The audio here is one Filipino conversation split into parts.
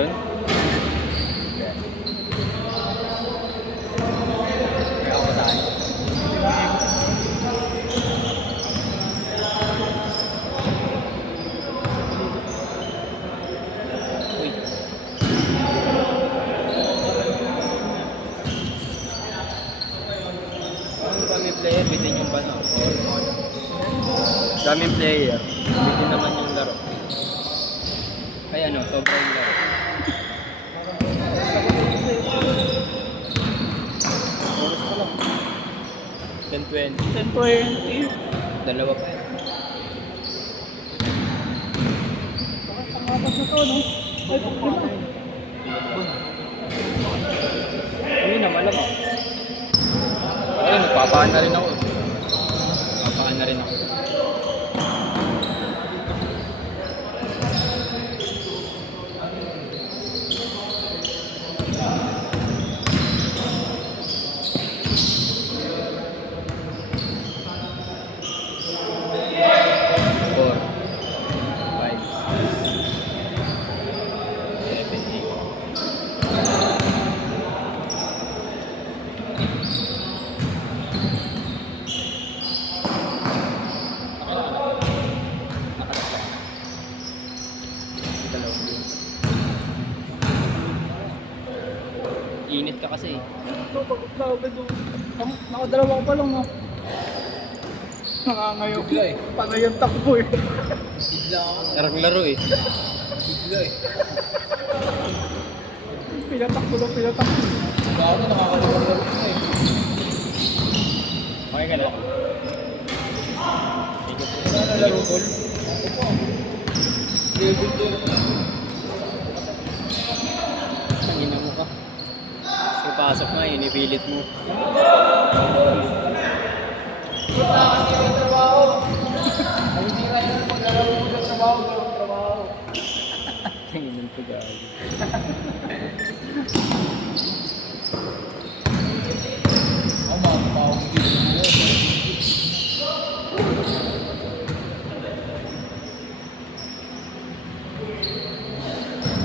doon? Kaya ako saan? Uy. Ang daming player, bitin yung bano. Daming player, bitin naman yung laro. Ay ano, sobra yung laro. Oras pa lang. 10:20. 10:20. Dalawa pa. Pangapat na to, no? Ay, pagkima. Hindi na, malamang. Ayun, nagpapaan na rin ako. Nagpapaan na rin ako. Four, five, seven, eight. Dalawang game. Init ka kasi. Ito, pagod na agad yung... Nakadalawa ko pa lang, no? Nangangayo. Bigla eh. Panay yung takbo eh. Bigla ako. Larong laro eh. Bigla eh. Pinatakbo lang, pinatakbo. Bigla ako nakakalimutan na eh. Okay ka lang. Wala na laro tol. Ako pa. Level 0 na. Tangina mo ka. Kasi pasok nga, inipilit mo. Wala kasi yung trabaho. Ang hindi na yun, maglalaro mo sa trabaho, dalawang trabaho. Tangina mo gagi. Ako makakapaw mo dito.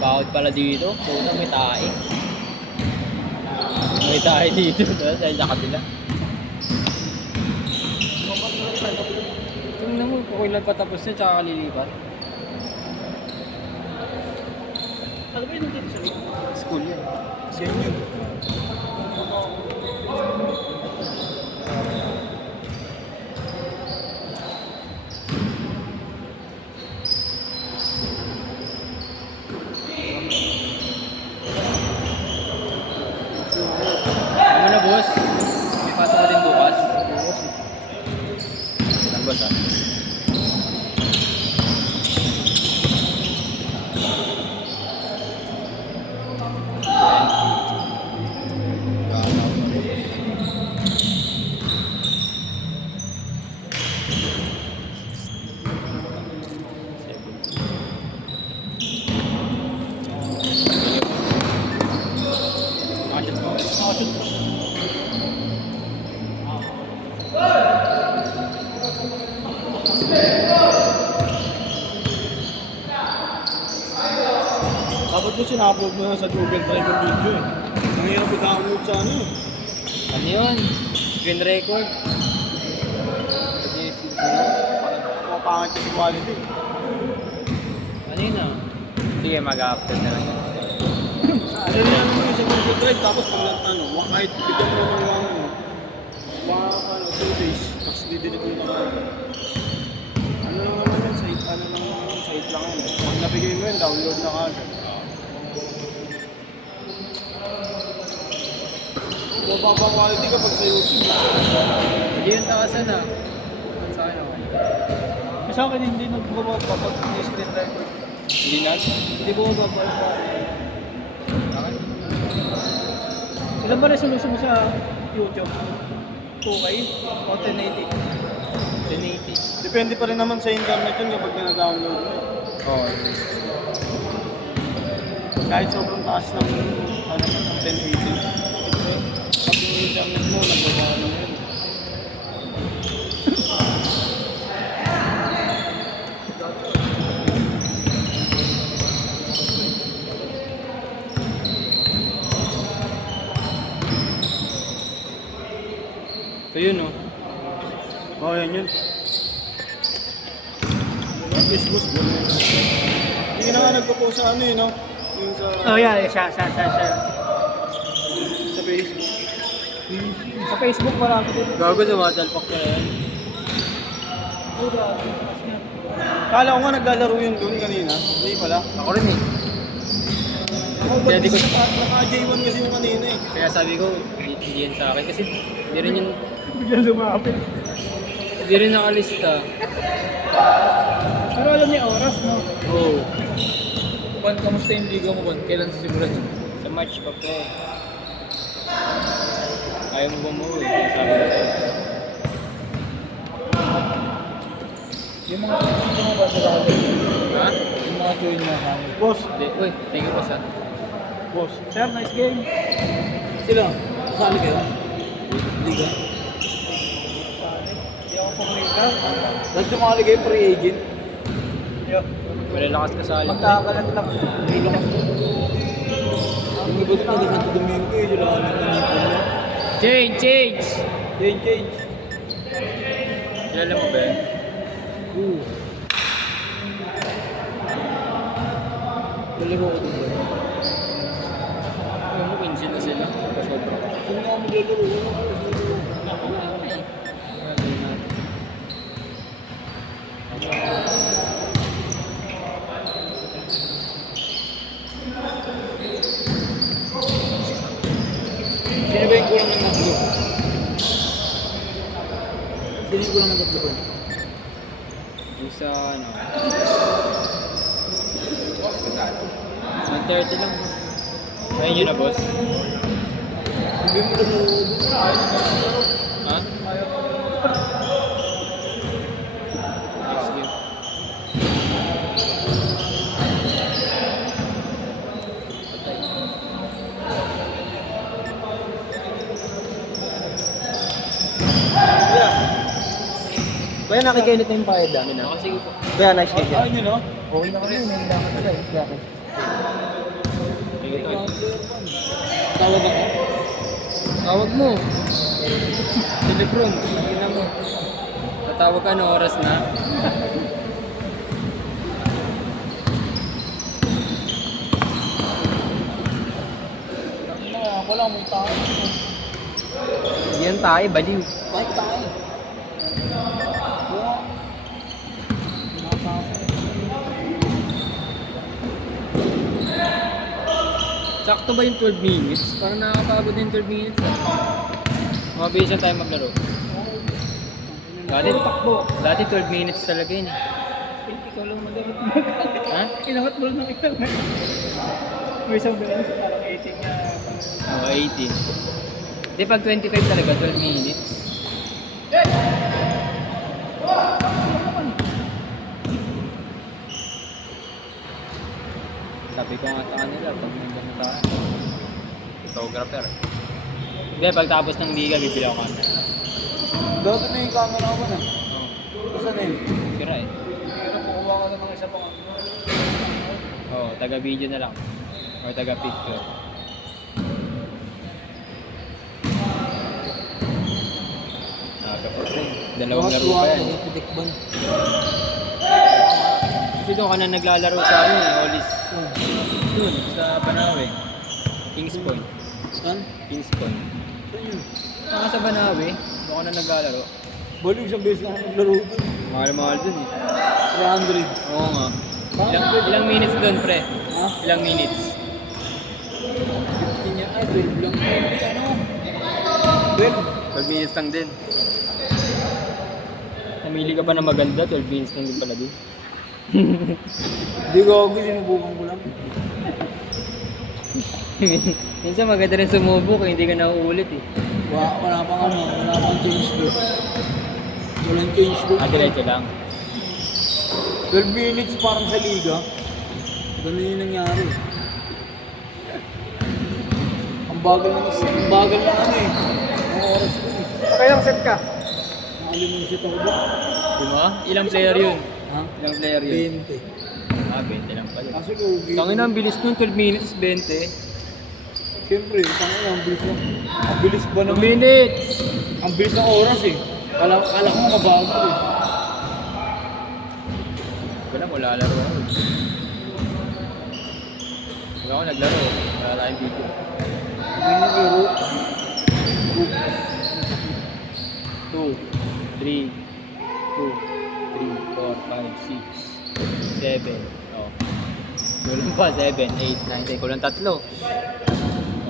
Bawat pala dito. Una may tae. May tae dito. Dahil sa kabila. Tingnan mo kung kailan patapos na tsaka lilipat. Ano ba yun dito sa link? School yan. Yan yun. Ano na boss? May pasok ka din bukas. Saan boss ah? Dapat mo sinupload mo na sa Google Drive yung video eh. Nangyayang i-download sa ano. Ano yun? Screen record. Mapangit yung quality. Ano yun ah? Sige, mag-upload na lang yun. Ano rin naman mo yung sa Google Drive tapos pag ano, kahit bigyan mo ng mga 2 days, tapos didelete mo na ano lang naman yun, site, ano lang naman yun, site lang yun. Pag nabigay mo yun, download na kagad. Mababa quality kapag sa YouTube. Hindi yung taasan ah. Sa akin okay. Sa akin hindi nagbababa pag may screen record. Hindi na? Hindi bumababa yung quality. Bakit? Ilan ba resolution mo sa YouTube? 2K o 1080? 1080. Depende pa rin naman sa internet yun kapag na-download mo. Oo. Kahit sobrang taas ng ano, 1080. Pag yung internet mo, nagbaba lang yun. Ayun oh. Oh, yan yun. Yes, boss. Hindi ka na nga nagpo-post sa ano no? Yung sa... Oh, yeah, siya. Sa Facebook. Sa Facebook marami din. Gago sa mga salpak na yan. Kala ko nga naglalaro yun doon kanina. Hindi pala. Ako rin eh. Ako Kaya ba't di ko... naka-J1 kasi yung kanina eh. Kaya sabi ko, hindi yan sa akin. Kasi hindi rin yun... Biglang lumapit. Hindi rin nakalista. Pero alam niya oras, no? Oo. Ban, kamusta yung liga mo, Ban? Kailan sisimulan yun? Sa March pa po. Ayaw mo ba mo eh? Sabi ko sa'yo. Yung mga join mo ba sa dati? Ha? Yung mga join mo sa amin. Boss. Hindi. Uy, thank you po sa... Boss. Sir, nice game. Sila, kasali kayo? Liga? Hindi ako pumunta. Dahil sumali kayo pre-agent? Malalakas ka sa alam. Magkakalat lang. Yung iba din na Santo Domingo eh, sila ano nanipon na. Change! Change. Kilala mo ba yan? Lalaro ko din ba? Yung mo, cancel na sila. Sobra. Kung nga maglalaro, Sino ba yung kulang ng tatlo? Sino yung kulang ng tatlo ba? Yung sa ano... 130 lang. Ayun yun na boss. Hindi mo rin nalaro. Ha? Next game. Kaya nakikainit na yung payad namin Ako sige po. Kaya nice game. Ayun yun, no? Okay na kami, may dapat na eh. Sige to. Tawag ako. Tawag mo. Si Lebron. Tingnan mo. Tatawag ka no oras na. Ako lang, may tayo. Yan tayo, baliw. Bike tayo. Sakto ba yung 12 minutes? Parang nakakapagod na yung 12 minutes. Mabilis na tayo maglaro. Dati 12 minutes talaga yun eh. Ikaw lang magamit mo. Ha? Kinamot mo lang ikaw. May isang beses parang 18 na. Oo, 18. Di pag 25 talaga, 12 minutes. Sabi ko nga sa kanila, pag nandun na tayo, photographer. Hindi, pagtapos ng liga, bibili ako camera. Dati na yung camera ko na. Oo, Saan na yun? sira eh. Pero kukuha ka ng mga isa pang Oo, taga-video na lang. Or taga-picture. Nakaka-portrait. Dalawang laro pa yan. Pitikban. Kasi doon ka na naglalaro sa ano eh, Hollis. Doon, sa Banawe. Kings Point. Saan? Kings Point. Saan yun? Saka sa Banawe, doon ka na naglalaro. Baliw isang beses na ako naglaro doon. Mahal-mahal dun eh. 300. Oo nga. Ilang minutes doon, pre? Ha? Ilang minutes? 15 niya. Ay, 12 lang. Ano? 12. 12 minutes lang din. Namili ka ba na maganda? 12 minutes lang din pala din. Hindi ko ako sinubukan ko lang. Minsan maganda rin sumubok, hindi ka nauulit eh. Wala pang ano, wala pang change ko. Walang change ko. Diretso lang. 12 minutes parang sa liga. Ganun yung nangyari. Ang bagal na ano eh. Ang oras ko eh. Kailang set ka? Nakalimusit ako ba? Di ba? Ilang player yun? Ha? Ilang player yun? 20. Ah, 20 lang pala. Kasi ko, Tangin na, ang bilis nun, 12 minutes, 20. Siyempre, tangin ang bilis lang. Ang bilis ba 2 naman? minutes! Ang bilis ng oras eh. Kala ko mabago eh. Wala mo, lalaro ako. Wala ako naglaro. Wala tayong video. Hindi na laro. 2, 3, 4, 5, 6, 7. Oh. Kulang pa, 7, 8, 9, 10. Kulang 3.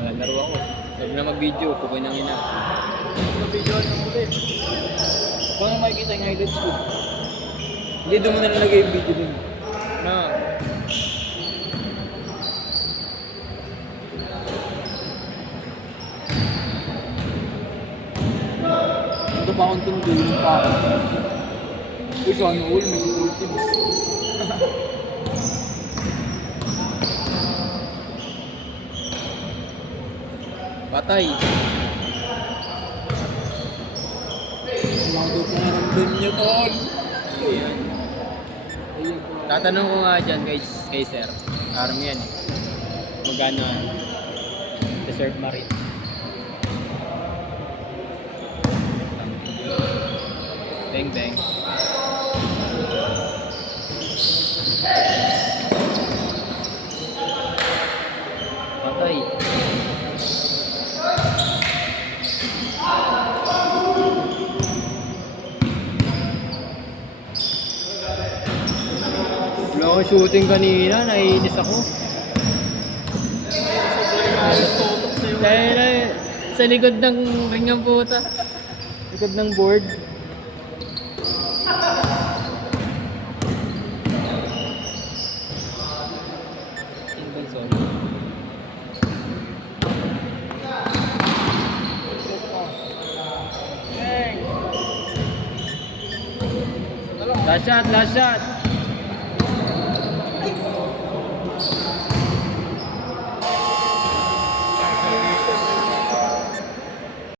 Wala laro ako. Huwag na mag-video, kukunin ng ina. Video na ulit. Paano makikita yung highlights ko? Hindi doon mo na nalagay yung video dun. Na. Ito pa akong tungguling pa ako. Uy, sana all, may ultims. Patay. Sumagot na naramdam niya, tol. Ayan. Ayun po. Tatanong ko nga dyan kay Sir. Army yan eh. Magkano Desert Marine. Bang bang. Patay. Wala akong shooting kanina, naiinis ako. Dahil sa likod ng ring ng puta. Likod ng board. Last shot, last shot.